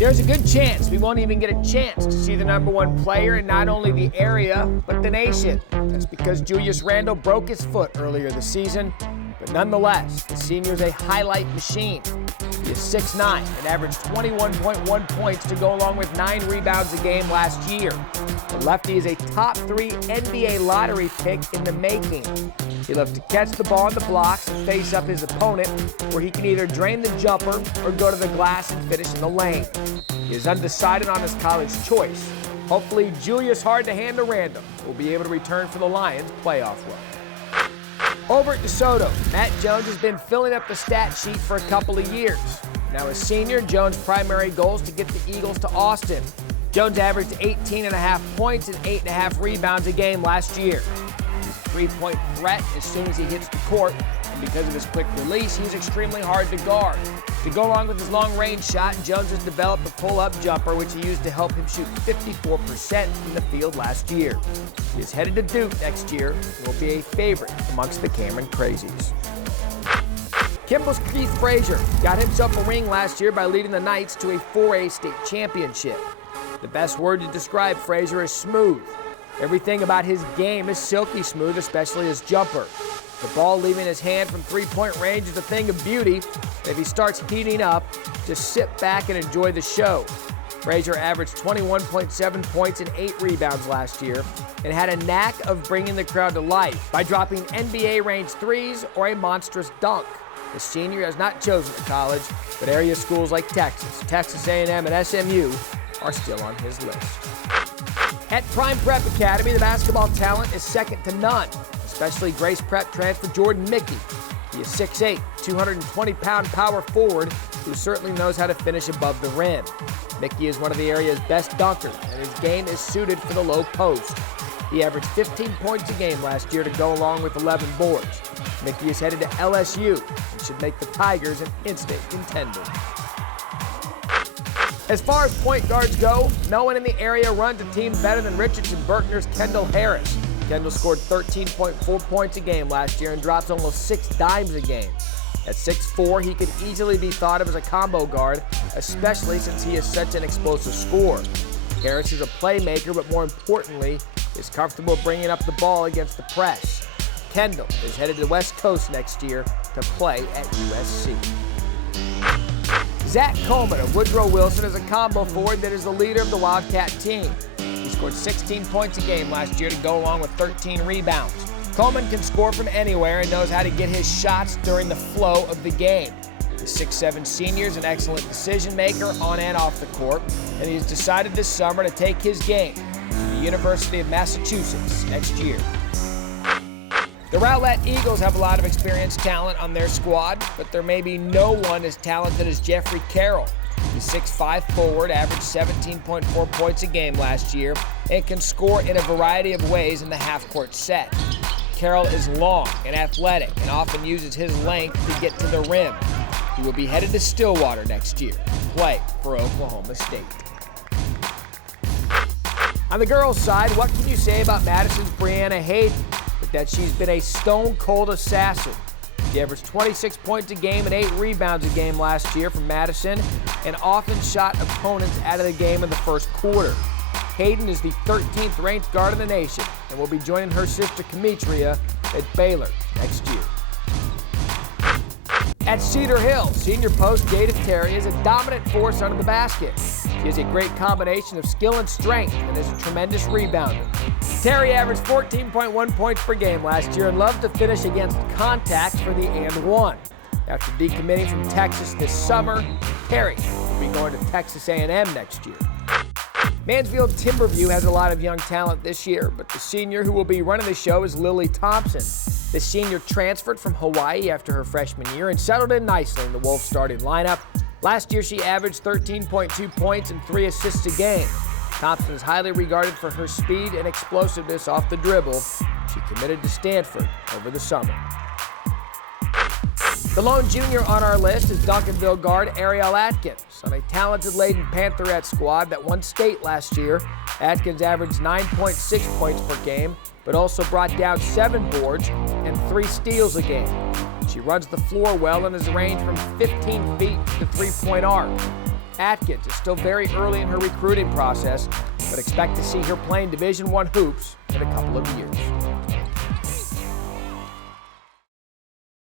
There's a good chance we won't even get a chance to see the #1 player in not only the area, but the nation. That's because Julius Randle broke his foot earlier this season, but nonetheless, the senior is a highlight machine. He is 6'9" and averaged 21.1 points to go along with 9 rebounds a game last year. The lefty is a top 3 NBA lottery pick in the making. He loves to catch the ball in the blocks and face up his opponent, where he can either drain the jumper or go to the glass and finish in the lane. He is undecided on his college choice. Hopefully, Julius Hard-to-Handle Randle will be able to return for the Lions' playoff run. Over at DeSoto, Matt Jones has been filling up the stat sheet for a couple of years. Now a senior, Jones' primary goal is to get the Eagles to Austin. Jones averaged 18.5 points and 8.5 rebounds a game last year. He's a three-point threat as soon as he hits the court, and because of his quick release, he's extremely hard to guard. To go along with his long-range shot, Jones has developed a pull-up jumper, which he used to help him shoot 54% from the field last year. He is headed to Duke next year and will be a favorite amongst the Cameron Crazies. Kimball's Keith Frazier got himself a ring last year by leading the Knights to a 4A state championship. The best word to describe Frazier is smooth. Everything about his game is silky smooth, especially his jumper. The ball leaving his hand from three-point range is a thing of beauty. If he starts heating up, just sit back and enjoy the show. Frazier averaged 21.7 points and 8 rebounds last year and had a knack of bringing the crowd to life by dropping NBA-range threes or a monstrous dunk. The senior has not chosen a college, but area schools like Texas A&M, and SMU are still on his list. At Prime Prep Academy, the basketball talent is second to none, especially Grace Prep transfer Jordan Mickey. He is 6'8", 220-pound power forward who certainly knows how to finish above the rim. Mickey is one of the area's best dunkers, and his game is suited for the low post. He averaged 15 points a game last year to go along with 11 boards. Mickey is headed to LSU and should make the Tigers an instant contender. As far as point guards go, no one in the area runs a team better than Richardson-Berkner's Kendall Harris. Kendall scored 13.4 points a game last year and drops almost 6 dimes a game. At 6'4", he could easily be thought of as a combo guard, especially since he is such an explosive scorer. Harris is a playmaker, but more importantly, is comfortable bringing up the ball against the press. Kendall is headed to the West Coast next year to play at USC. Zack Coleman of Woodrow Wilson is a combo forward that is the leader of the Wildcat team. He scored 16 points a game last year to go along with 13 rebounds. Coleman can score from anywhere and knows how to get his shots during the flow of the game. The 6'7" senior is an excellent decision maker on and off the court, and he has decided this summer to take his game to the University of Massachusetts next year. The Rowlett Eagles have a lot of experienced talent on their squad, but there may be no one as talented as Jeffrey Carroll. He's 6'5" forward, averaged 17.4 points a game last year, and can score in a variety of ways in the half-court set. Carroll is long and athletic and often uses his length to get to the rim. He will be headed to Stillwater next year to play for Oklahoma State. On the girls' side, what can you say about Madison's Breanna Hayden? That she's been a stone-cold assassin. She averaged 26 points a game and 8 rebounds a game last year from Madison and often shot opponents out of the game in the first quarter. Hayden is the 13th ranked guard in the nation and will be joining her sister Demetria at Baylor next year. At Cedar Hill, senior post Danielle Terry is a dominant force under the basket. She has a great combination of skill and strength and is a tremendous rebounder. Terry averaged 14.1 points per game last year and loved to finish against contact for the and one. After decommitting from Texas this summer, Terry will be going to Texas A&M next year. Mansfield Timberview has a lot of young talent this year, but the senior who will be running the show is Lily Thompson. The senior transferred from Hawaii after her freshman year and settled in nicely in the Wolves starting lineup. Last year, she averaged 13.2 points and 3 assists a game. Thompson is highly regarded for her speed and explosiveness off the dribble. She committed to Stanford over the summer. The lone junior on our list is Duncanville guard Ariel Adkins. On a talented Leyden Pantherette squad that won state last year, Adkins averaged 9.6 points per game, but also brought down 7 boards and 3 steals a game. She runs the floor well and is ranged from 15 feet to the three-point arc. Adkins is still very early in her recruiting process, but expect to see her playing Division I hoops in a couple of years.